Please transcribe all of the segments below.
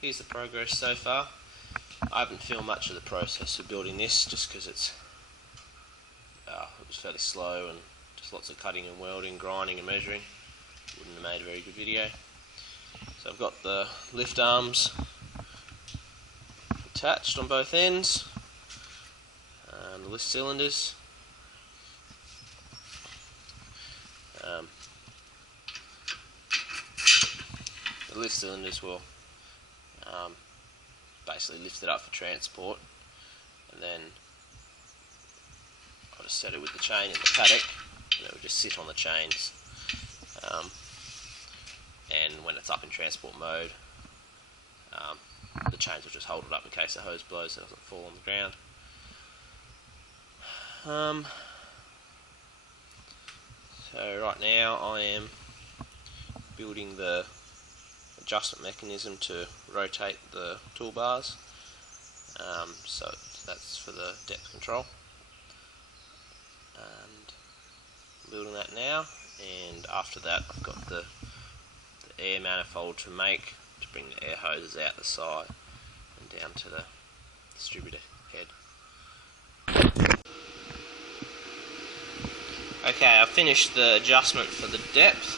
here's the progress so far. I haven't filmed much of the process of building this just because it was fairly slow and just lots of cutting and welding, grinding and measuring. Wouldn't have made a very good video. So I've got the lift arms attached on both ends, and the lift cylinders. The lift cylinders will basically lift it up for transport, and then I'll just set it with the chain in the paddock, and it will just sit on the chains. And when it's up in transport mode, the chains will just hold it up in case the hose blows so it doesn't fall on the ground. So right now I am building the adjustment mechanism to rotate the toolbars, so that's for the depth control, and I'm building that now. And after that I've got the air manifold to bring the air hoses out the side and down to the distributor head. Okay, I've finished the adjustment for the depth.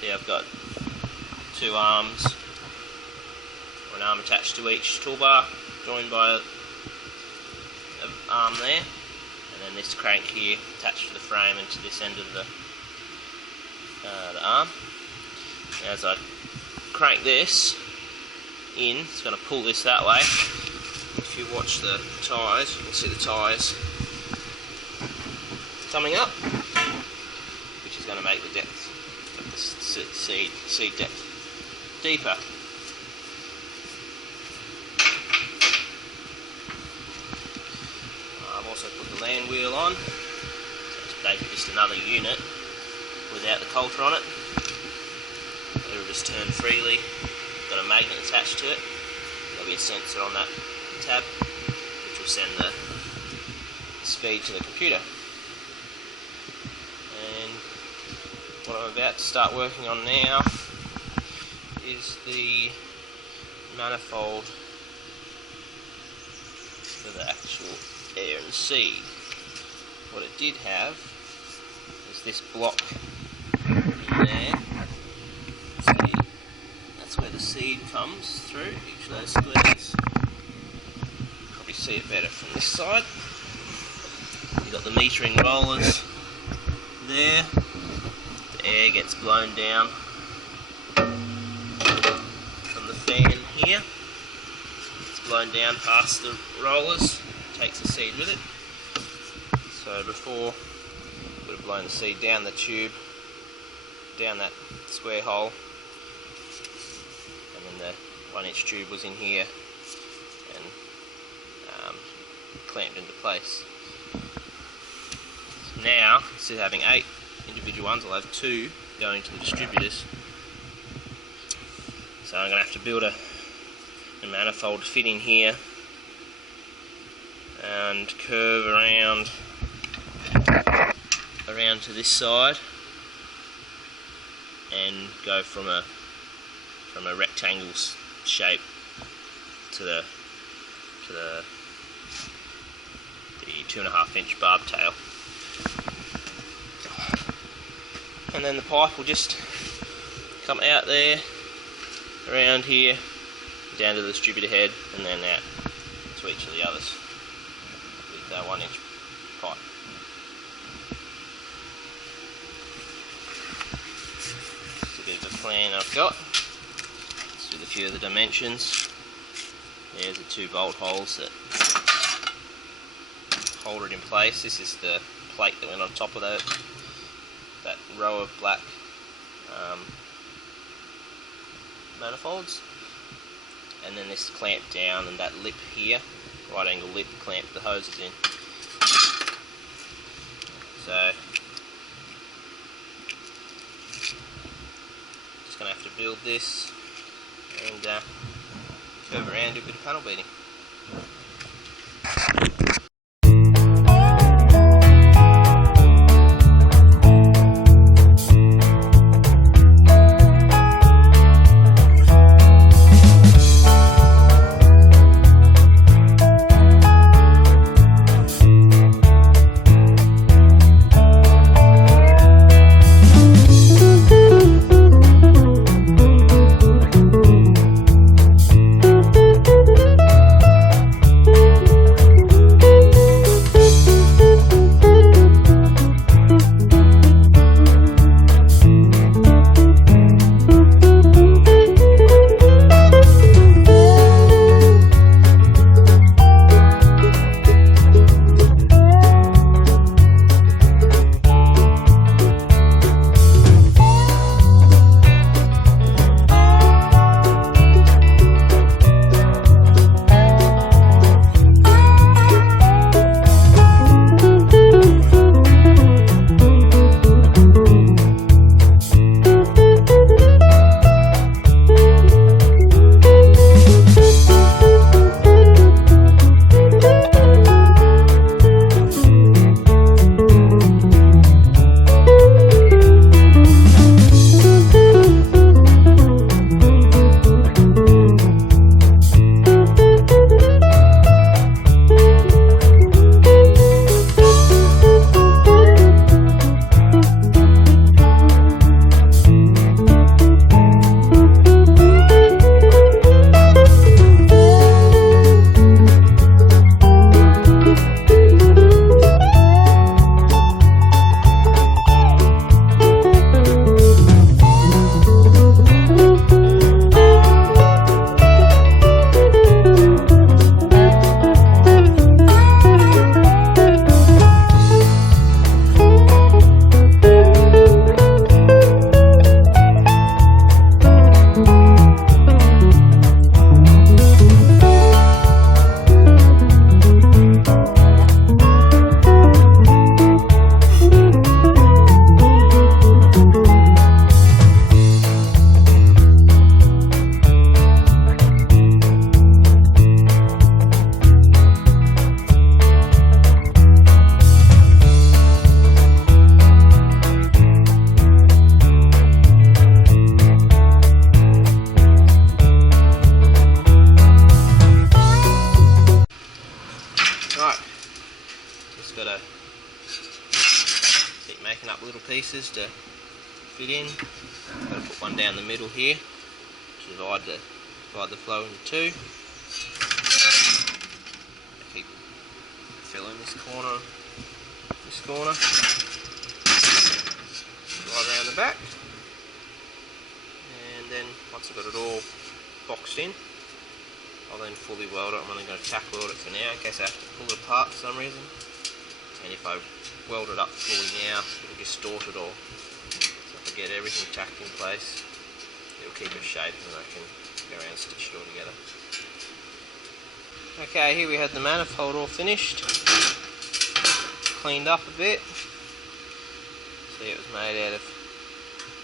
See, I've got two arms, or an arm attached to each toolbar, joined by an arm there, and then this crank here attached to the frame and to this end of the arm. As I crank this in, it's going to pull this that way. If you watch the tyres, you can see the tyres coming up, which is going to make the depth of the seed depth deeper. I've also put the land wheel on, so it's basically just another unit without the coulter on it. It will just turn freely. Got a magnet attached to it. There'll be a sensor on that tab which will send the speed to the computer. And what I'm about to start working on now is the manifold for the actual air and seed. What it did have is this block in there. See, that's where the seed comes through, each of those squares. Probably see it better from this side. You've got the metering rollers there. The air gets blown down from the fan here. It's blown down past the rollers, takes the seed with it. So before, it would have blown the seed down the tube, down that square hole, and then the 1-inch tube was in here and clamped into place. So now, instead of having 8 individual ones, I'll have 2 going to the distributors. So I'm going to have to build a manifold to fit in here and curve around to this side and go from a rectangle shape to the 2.5-inch barb tail, and then the pipe will just come out there, around here, down to the distributor head, and then out to each of the others with that 1-inch pipe. Just a bit of a plan I've got. Let's do a few of the dimensions. There's the 2 bolt holes that hold it in place. This is the plate that went on top of that row of black manifolds, and then this clamp down, and that lip here, right angle lip, clamp the hoses in. So just going to have to build this and curve around, do a bit of panel beating. pieces to fit in. Got to put one down the middle here to divide the flow into two. Keep filling this corner, right around the back, and then once I've got it all boxed in, I'll then fully weld it. I'm only going to tack weld it for now in case I have to pull it apart for some reason. And if I weld it up fully now, it'll get distorted all. So if I get everything tacked in place, it'll keep its shape and I can go around and stitch it all together. Okay, here we have the manifold all finished. Cleaned up a bit. See, it was made out of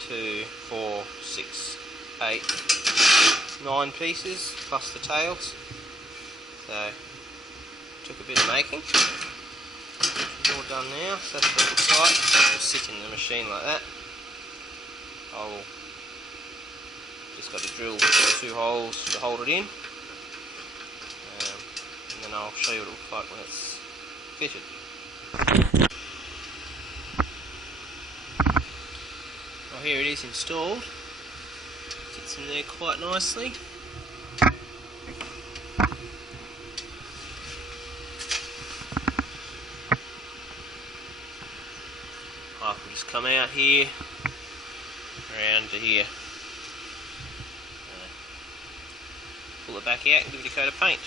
2, 4, 6, 8, 9 pieces plus the tails. So took a bit of making. It's all done now, so that's what it looks like. It'll sit in the machine like that. I'll just got to drill 2 holes to hold it in, and then I'll show you what it looks like when it's fitted. Well, here it is installed. Fits in there quite nicely. I can just come out here, around to here, pull it back out and give it a coat of paint.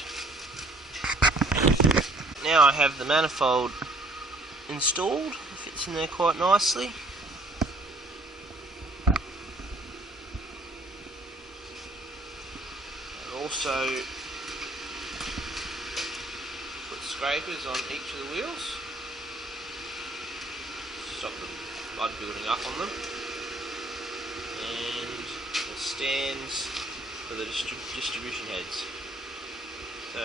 Now I have the manifold installed. It fits in there quite nicely. I've also put scrapers on each of the wheels. Stop the mud building up on them, and the stands for the distribution heads. So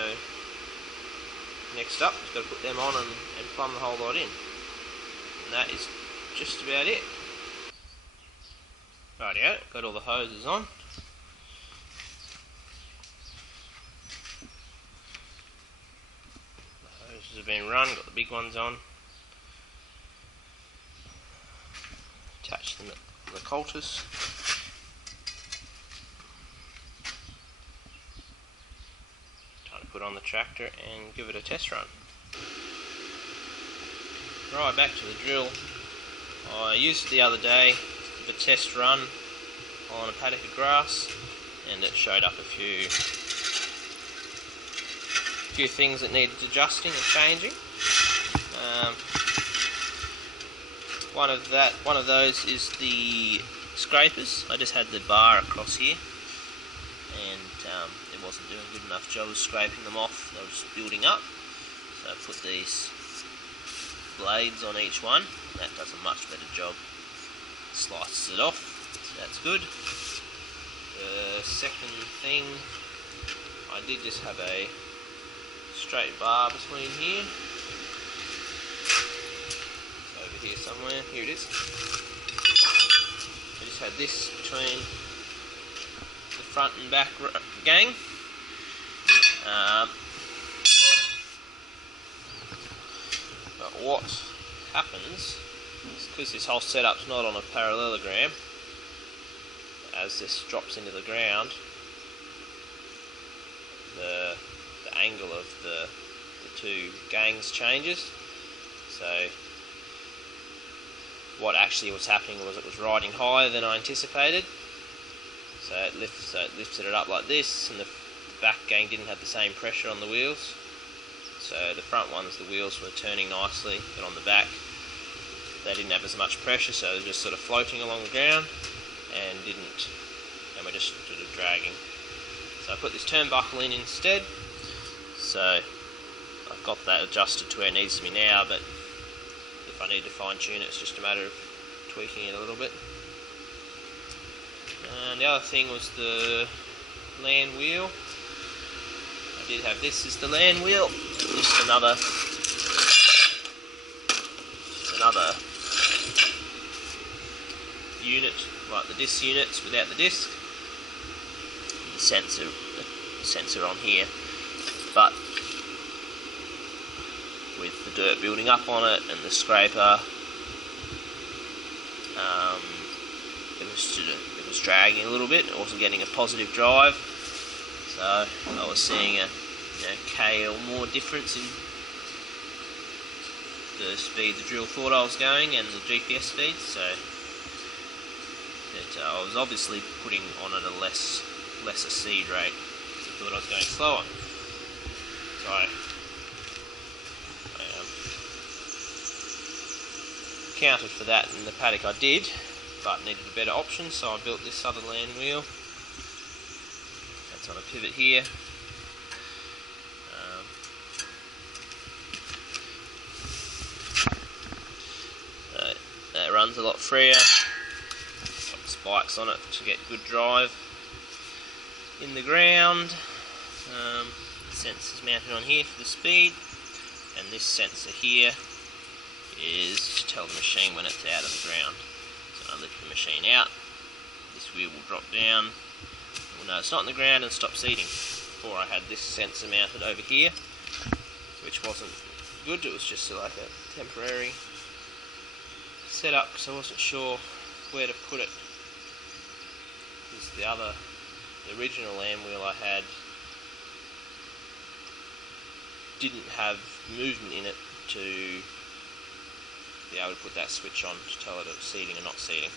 next up, just got to put them on and plumb the whole lot in, and that is just about it. Rightio, got all the hoses on. The hoses have been run, got the big ones on. Attach them at the coulters. Time to put on the tractor and give it a test run. Right, back to the drill. I used it the other day for a test run on a paddock of grass, and it showed up a few things that needed adjusting and changing. One of those is the scrapers. I just had the bar across here, and it wasn't doing a good enough job of scraping them off. They were just building up. So I put these blades on each one. That does a much better job. Slices it off. So that's good. The second thing, I did just have a straight bar between here. Here somewhere, here it is. I just had this between the front and back gang. But what happens is, because this whole setup's not on a parallelogram, as this drops into the ground, the angle of the two gangs changes. So what actually was happening was it was riding higher than I anticipated, so it lifted it up like this, and the back gang didn't have the same pressure on the wheels. So the front ones, the wheels were turning nicely, but on the back they didn't have as much pressure, so they were just sort of floating along the ground and were just sort of dragging. So I put this turnbuckle in instead, so I've got that adjusted to where it needs to be now, but if I need to fine tune it, it's just a matter of tweaking it a little bit. And the other thing was the land wheel. I did have this as the land wheel, just another unit, like the disc units without the disc. The sensor on here, but with the dirt building up on it and the scraper it was dragging a little bit. It wasn't getting a positive drive, so I was seeing a K or more difference in the speed the drill thought I was going and the GPS speed. So I was obviously putting on at a lesser seed rate because I thought I was going slower. So I counted for that in the paddock I did, but needed a better option, so I built this other land wheel. That's on a pivot here. It runs a lot freer. Got spikes on it to get good drive in the ground. The sensor's mounted on here for the speed, and this sensor here is to tell the machine when it's out of the ground. So I lift the machine out, this wheel will drop down, we'll know it's not in the ground and stop seeding. Before I had this sensor mounted over here, which wasn't good. It was just like a temporary setup because I wasn't sure where to put it. Because the original lamb wheel I had didn't have movement in it to be able to put that switch on to tell it it's seeding or not seeding.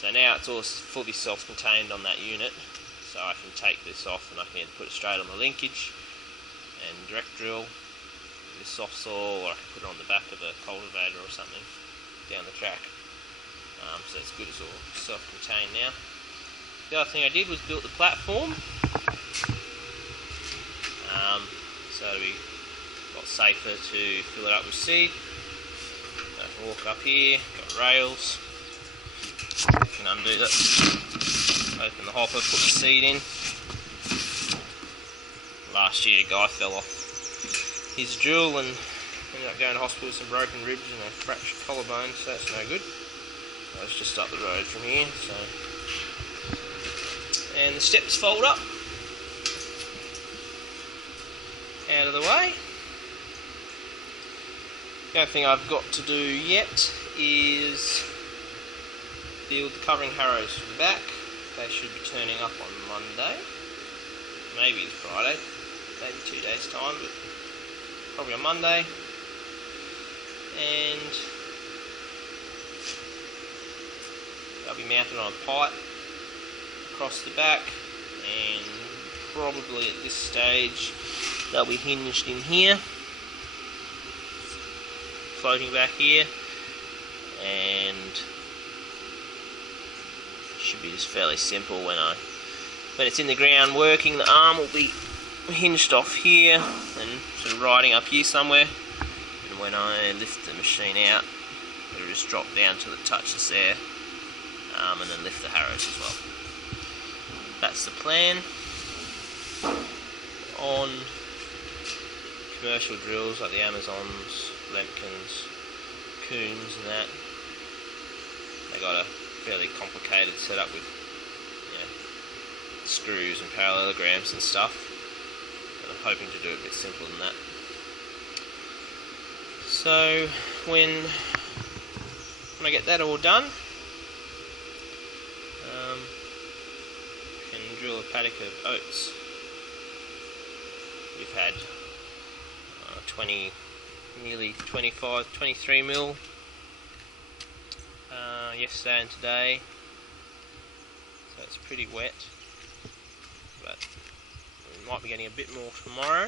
So now it's all fully self-contained on that unit, so I can take this off and I can either put it straight on the linkage and direct drill this soft soil, or I can put it on the back of a cultivator or something down the track. So it's good, it's all self-contained now. The other thing I did was built the platform, so it'll be a lot safer to fill it up with seed. I can walk up here, got rails, I can undo that, open the hopper, put the seed in. Last year a guy fell off his drill and ended up going to hospital with some broken ribs and a fractured collarbone, so that's no good. I was just up the road from here, so. And the steps fold up, out of the way. The only thing I've got to do yet is build the covering harrows for the back. They should be turning up on Monday, maybe it's Friday, maybe 2 days time, but probably on Monday. And they'll be mounted on a pipe across the back, and probably at this stage they'll be hinged in here, floating back here, and it should be just fairly simple. When it's in the ground working, the arm will be hinged off here and sort of riding up here somewhere, and when I lift the machine out it'll just drop down till it touches there, and then lift the harrows as well. That's the plan. On commercial drills like the Amazons, Lemkens, Coombs and that, they got a fairly complicated setup with screws and parallelograms and stuff, and I'm hoping to do it a bit simpler than that. So when I get that all done, I can drill a paddock of oats. We've had nearly 25, 23 mil yesterday and today, so it's pretty wet, but we might be getting a bit more tomorrow,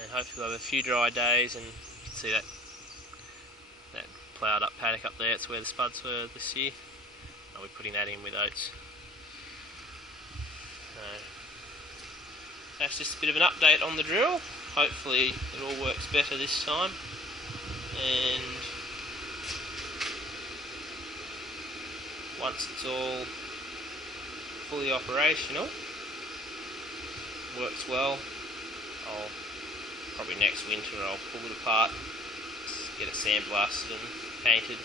and hopefully we'll have a few dry days, and you can see that ploughed up paddock up there. It's where the spuds were this year. I'll be putting that in with oats. That's just a bit of an update on the drill. Hopefully it all works better this time, and once it's all fully operational, works well, I'll probably next winter I'll pull it apart, get it sandblasted and painted,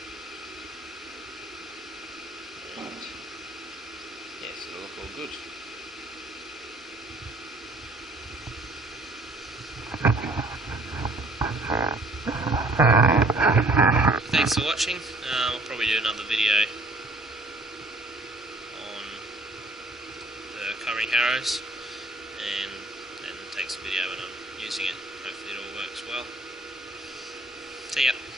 and yes, it'll look all good. Thanks thanks for watching. I'll probably do another video on the covering harrows and then take some video when I'm using it. Hopefully it all works well. See ya.